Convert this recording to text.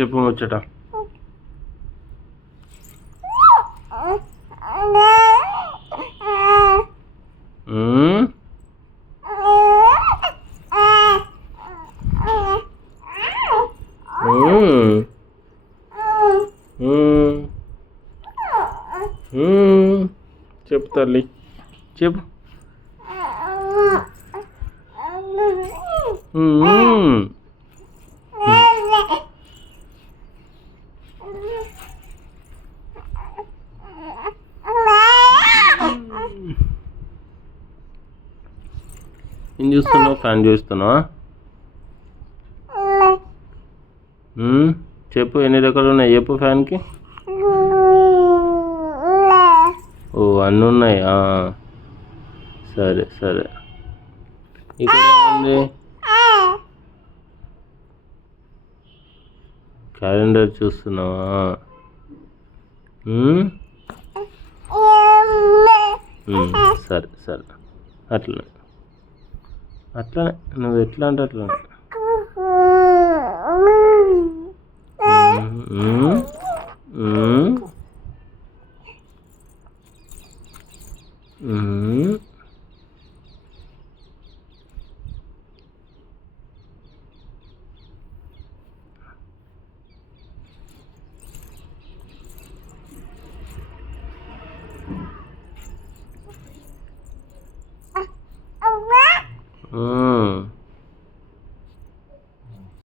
చెప్పు ముచ్చట. మ్మ్? మ్మ్. మ్మ్. చెప్పు తల్లి, చెప్పు. మ్మ్. ఏం చూస్తున్నావు? ఫ్యాన్ చూస్తున్నావా? చెప్పు, ఎన్ని రకాలు ఉన్నాయి చెప్పు ఫ్యాన్కి. ఓ, అన్నీ ఉన్నాయి. సరే సరే. ఇక్కడ ఉంది క్యాలెండర్ చూస్తున్నావా? సరే సరే. అట్లనే అట్లనే, నువ్వు ఎట్లా అంటే అట్లనే. మ్మ్. మ్మ్. మ్మ్. మ్మ్.